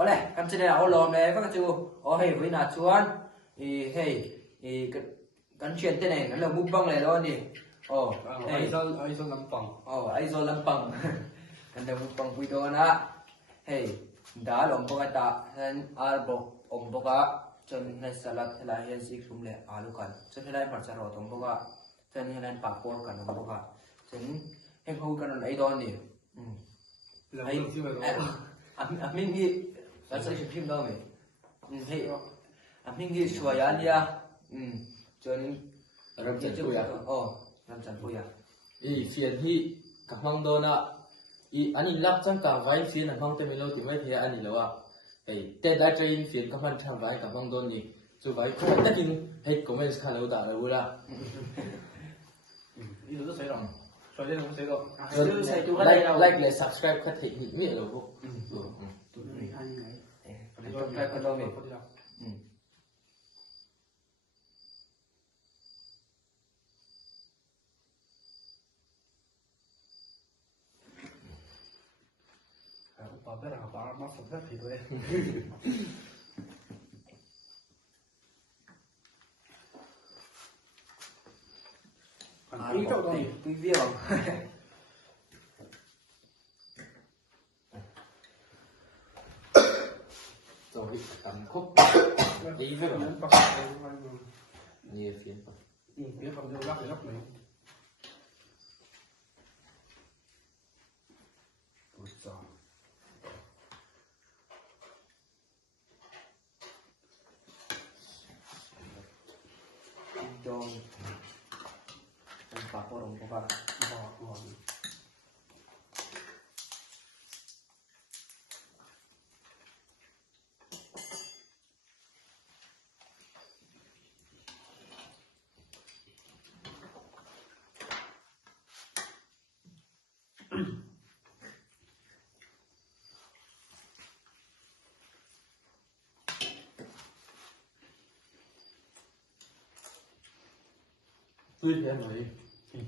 ở đây căn trên đây là lòm này các chú ở hay với là chuan thì hay thì căn chuyện thế này nó là bút băng này luôn đi ai do lâm bằng ai do lâm bằng căn đầu bút băng vui đó na hay đã lòm bốc ta nên arbo bốc chân này salad là hiện sĩ cũng lệ alu kan chân này mặt saro tom bốc chân này papor kan bốc chân em không cần ấy đó đi ấy mình nghĩ là sẽ phim đâu mình thấy mình nghĩ xua ya lia cho nên làm chân phu ya làm chân phu ya phiền hi cả mong đô na anh lắc trong cả vài phiền là mong tên mình lâu thì mấy thì anh lâu à tên đã train phiền các bạn tham vài cả mong đô nhỉ chú vài không tất nhiên hết comment khá lâu đã lâu là ý đồ rất sấy rồi rồi đây không sấy rồi like subscribe các thị nhị miệng rồi vô tụi nó hay này subscribe con đâu mình bảo biết là bảo mắc phục rất thì thôi quý cậu thì quý vị không rồi cầm khúc ý với rồi nhiều phiền biết không đâu lắp lắp này cho papor không có tươi thế rồi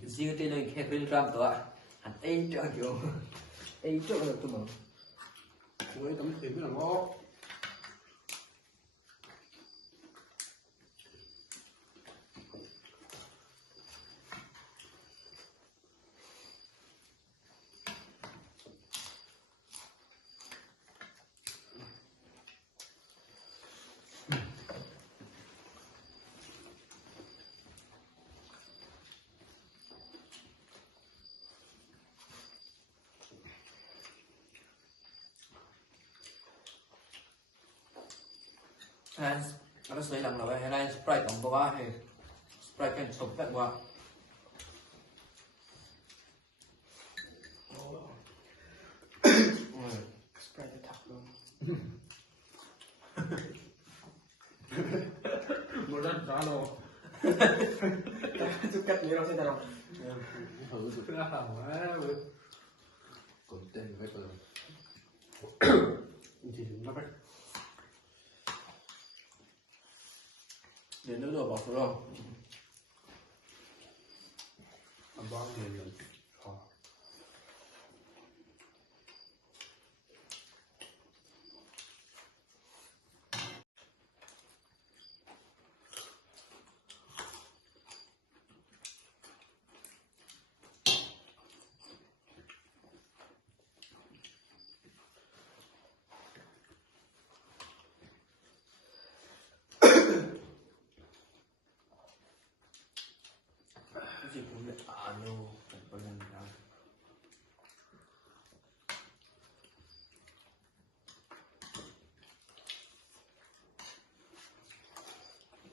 riêng tên này khi khuyên ram tụi anh ấy cho kiểu ấy cho được tụi mình với tấm tiền rất là ngon anh nó sẽ làm là vậy hay sprite tổng bao hay sprite cái sụp tất qua sprite thật luôn một lần đó rồi chút cách nữa đâu sẽ đâu thử cứ là hỏng quá còn tên với tôi chỉ nó cách để nước đồ bọc rồi làm bao nhiêu lần gì cũng được alo có lần nào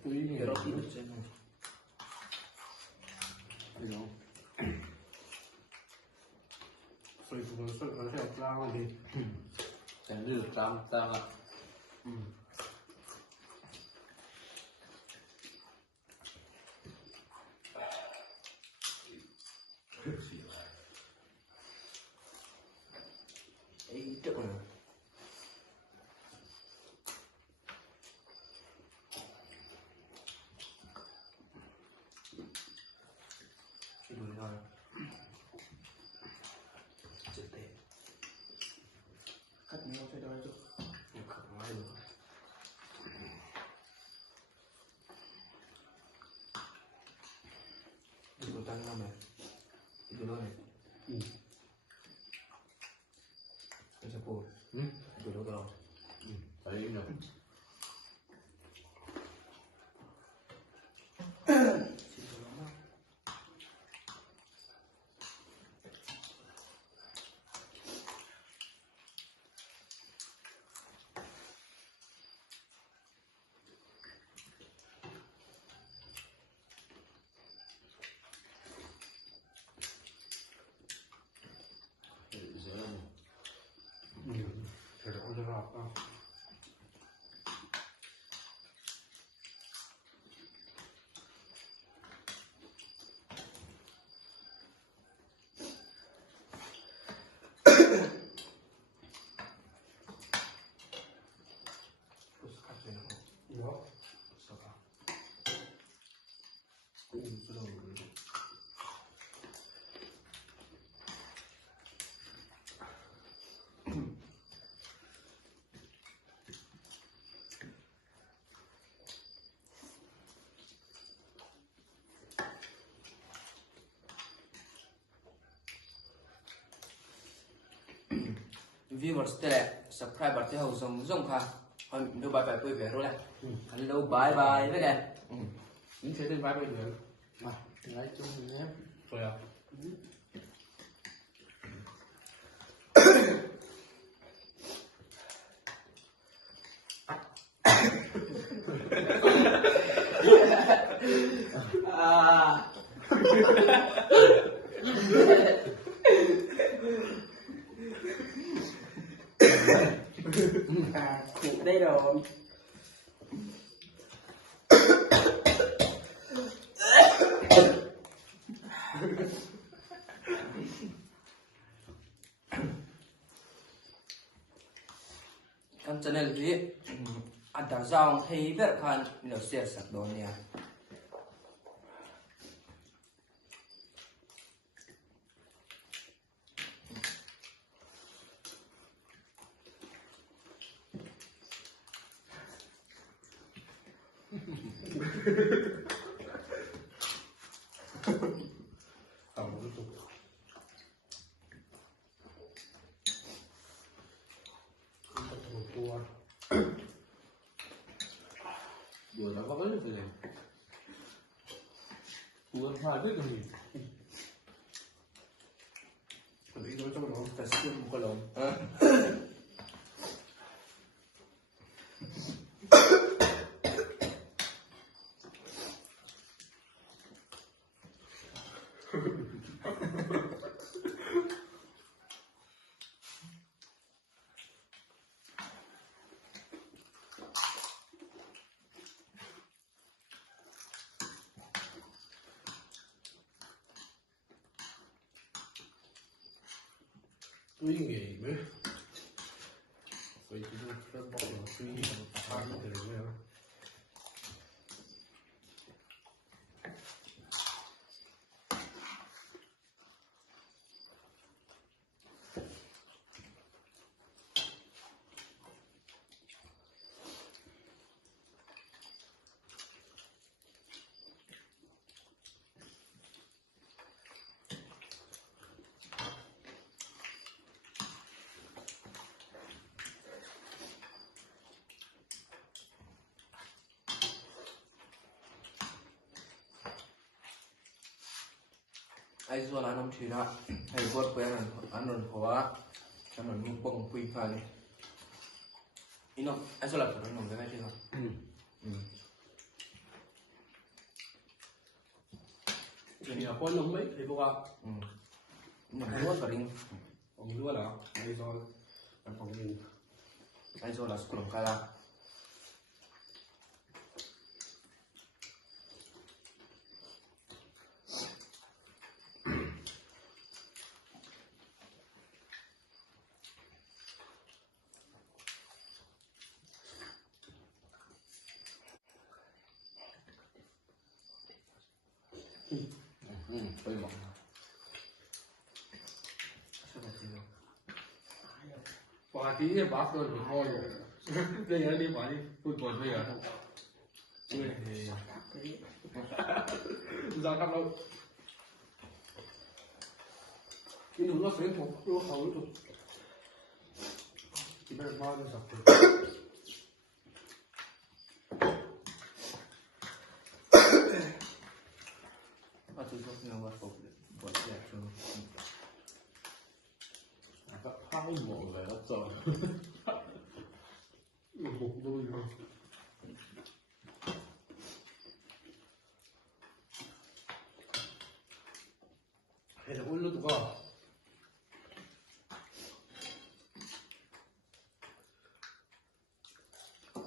túi nhiều đó thì trên này hiểu rồi cũng nó sẽ ra ngoài đi cái được trăm ta là ấy trước rồi cái đùi thôi chết tệ cắt miếng cái đôi chút tăng năm này itu loh nih bisa pun itu loh kalau Tadi ini. situ lama Thì nó cũng ra terus kasih nih Đó. suka sudah dulu viewers tele subscriber thì hầu giống giống khá hơn đưa bài bài quay về rồi này hello bye bye với này Những thế tên vai bây giờ. Mà, nói chung thì nhé. Rồi à? Cụ đây rồi kan channel hi ada zong thei ber khan no share sak do nia Tầm cái tục. Một tua. Đùa nó có vấn đề gì? Đùa hai biết cái gì? Còn đi nói trong nó. ta siêu một cái lồng Tuy nghề mới. Vậy thì nó rất bọc nó tuy nghề nó phá như thế này nữa. ai zo la nam thina ai bot ko an non hoa chan non mu pong pui pha ni ino ai zo la ko non ga thina Thì là con lông mấy thì cô à? mình muốn phải đi Ông nữa là đây rồi. Còn phòng ngủ. ai zo la skrum kala Hơi mỏng. sao mà chịu Và tí bác tôi phải thôi rồi. Đây là đi phải đi. Tôi còn bây giờ. Chưa thì. Ra khắp đâu. cái đúng là phải một lô khẩu rồi chỉ biết bao nhiêu sọc rồi Mà tôi có nhiều vật phục vật đẹp rồi. các phao mổ về nó rồi một đôi rồi hay là uống nước tụi con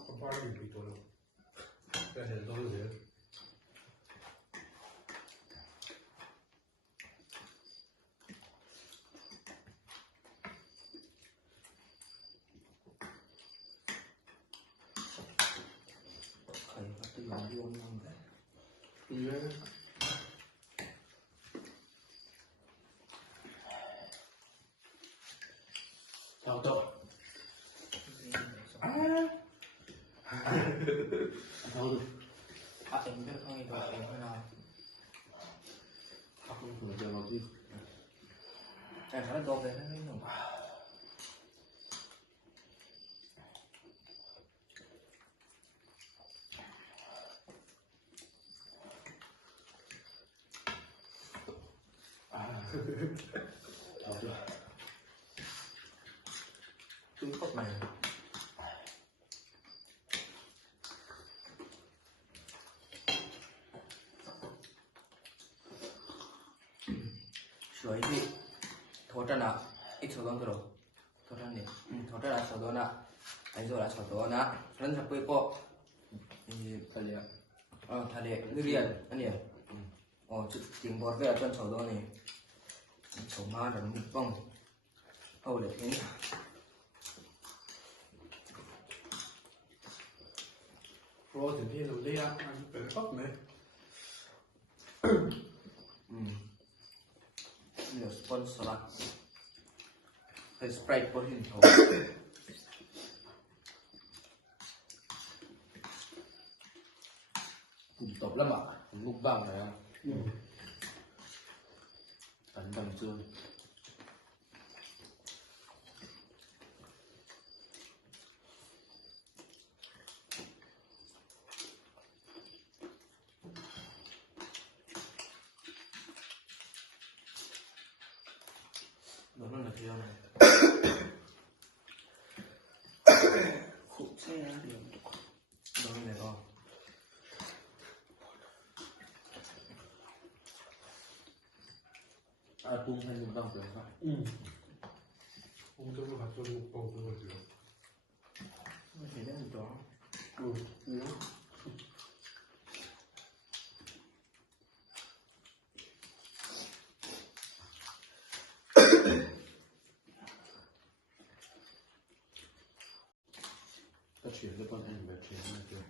không bao giờ bị tôi đâu cái này tôi rồi Khởi phát từ lòng vuông không đấy. Yeah. sao tôi sao tôi À em biết không có em thế nào. không thường giờ vào đi Em phải đồ về nó nồng. sao tôi Trứng cốt mày. Suy thì thốt ra nè, ít số đông rồi. Thốt ra nè, thốt ra là số đông nè. Anh rồi là số đông nè. Lần sau quay po. phải liền Thale, Lilian, anh em. Tiếng bọt về chân số đông này. Số ma là một bông. Để thế. rồi thì đi rồi đi ăn phải tóc này Nhiều sponsor là cái Sprite có hình thầu. cùng tập lắm ạ lúc bằng này ấn bằng xương Đó là thế này. Khúc xe điểm. Đó là đó. tung hay lúc bằng được không không cho nó cho một bầu rồi được Thế đấy đó. nhớ ta chuyển cho con em về chuyển này chưa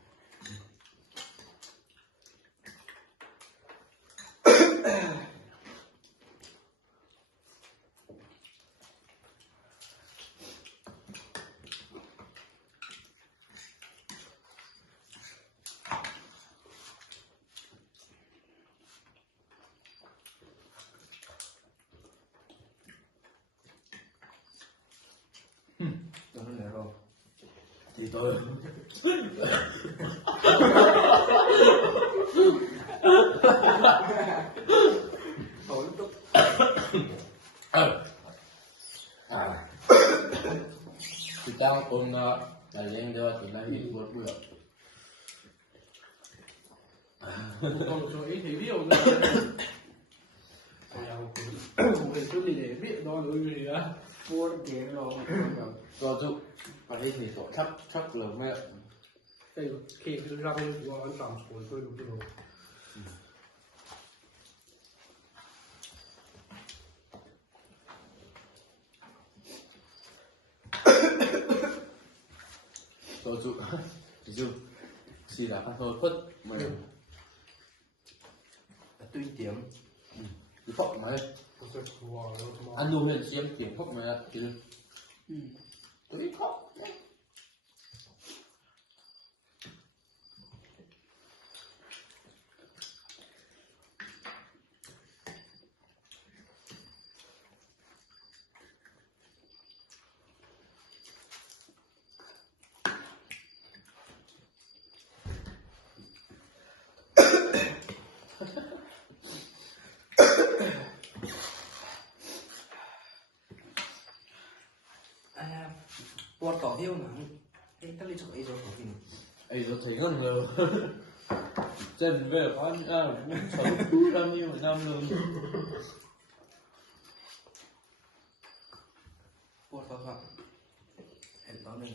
Đó là rồi. thì tôi Tối lúc kita pun lain dia tu lain buat buat còn số ít thì biết rồi mình cứ đi để biết đó rồi gì đó mua được tiền rồi. cho chú phải thì tổ thấp thấp là mẹ đây khi cứ ra bên của anh làm sủi tôi đúng rồi cho chú xì là ăn thôi phất mà Tuy tiếng. cái phộng mà tôi sẽ wow nó ăn luôn hiện xiêm tiếng phộng mà chứ tôi khóc bột tỏ hiếu mà cái lấy cho ấy rồi có gì ấy rồi thấy ngon rồi chân về con muốn sống cú bao nhiêu một năm luôn bột tỏ không em tỏ mình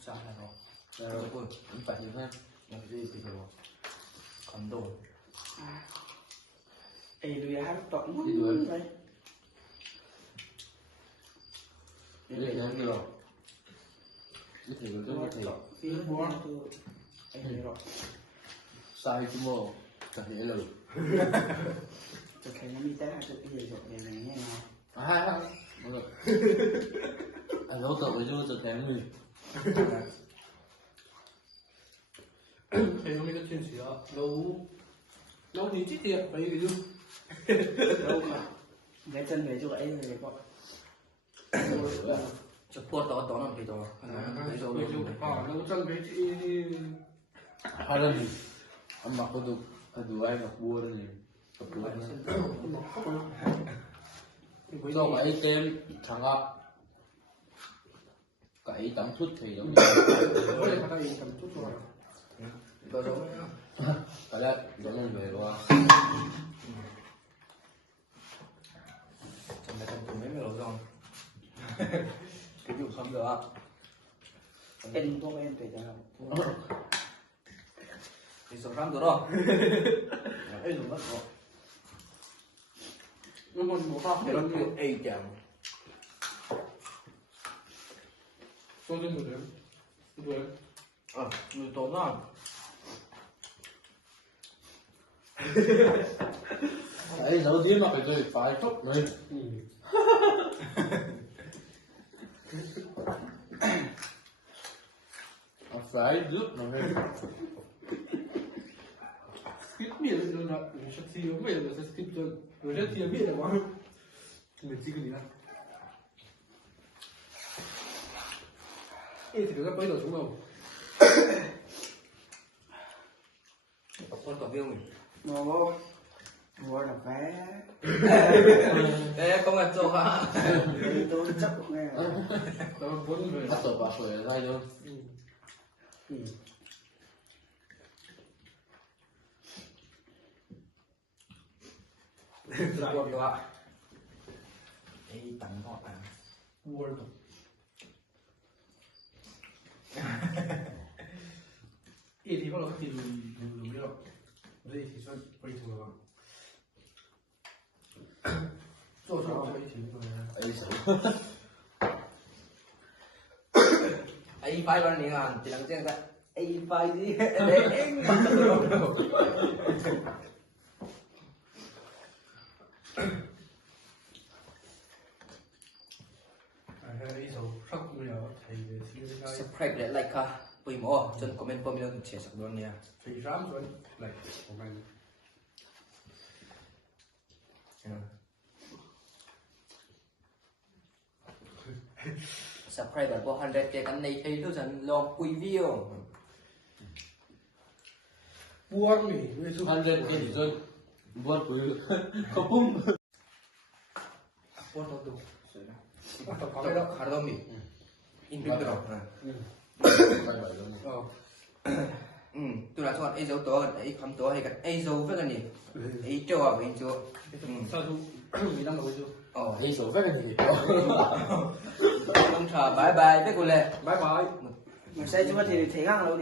sao là rồi rồi cũng phải như thế làm gì thì rồi còn đồ Ê, đuôi hát tọt Đi đuổi. đấy. để làm được cái thì mình cứ thì Phía búa. Anh thấy rồi. sai cái mồ cả thể là Tôi thấy nó bị té hai cái gì rồi này nghe nào. mọi người anh lâu tàu với chúng tôi thấy người Thấy nó cái chuyện gì đó. Đâu thì chích tiệt phải cái gì. Đâu mà. Cái chân về chỗ ấy rồi bọn. cho bột tỏ làm gì đó cái rồi Đâu chân về chị. hai lần thì anh mặc cái đồ anh mặc bua đây tập bua này do cái tem thằng ạ cái tấm chút thì giống Có thể phải tay cầm chút rồi. có giống cái đấy giống mình về qua chẳng là còn mấy người rồi cái vụ không được Em có em phải nào. thì sống răng được rồi ấy dùng mất rồi Nhưng mà một pha cái không đó được. kiểu ấy chẳng Tôi chân được. Được. người tốn rồi ấy đầu tiên mà phải chơi phải chốt này phải giúp nó hay Skip miệng rồi là sẽ xì nó miệng rồi sẽ skip rồi. Rồi sẽ xì miệng là quá. Mình xì cái gì nào. Ê thì nó bây giờ xuống đâu. con tỏ viên mình Nó mua là vé. đấy không là chỗ hả Tôi chấp được nghe. Nó muốn rồi. bắt đầu vào rồi ra luôn bột đó ạ ấy tặng họ à Mua rồi. Ê thì bắt đầu thì dùng đi rồi. Đây thì sẽ quay thường rồi. Rồi cho quay thường rồi. ấy xấu ấy phải bạn này hàn chỉ làm tiếng ra ấy phải gì đấy anh bắt được đâu Hay dầu sắc bây giờ thầy về xin cái subscribe để like ha bùi mỏ chân comment qua mình chia sẻ luôn nha thầy rám rồi này của mình. subscribe vào 100k cái này thấy tôi dần lo quay video Buông nhỉ, bây giờ ăn lên cái gì rồi buồn quý không bung bột tỏ đủ bắt đầu có cái cái đó đó. khá là mình in được rồi phải vậy luôn tôi đã chọn ấy dấu tỏ ấy không tỏ hay cái ấy dấu với cái này ấy cho à ấy cho Sao chú mình đang ngồi chưa? ấy xấu phép cái gì ông chờ bye bye với cô lệ Bye bye. Mình sẽ chưa thì thấy ngang đâu đi.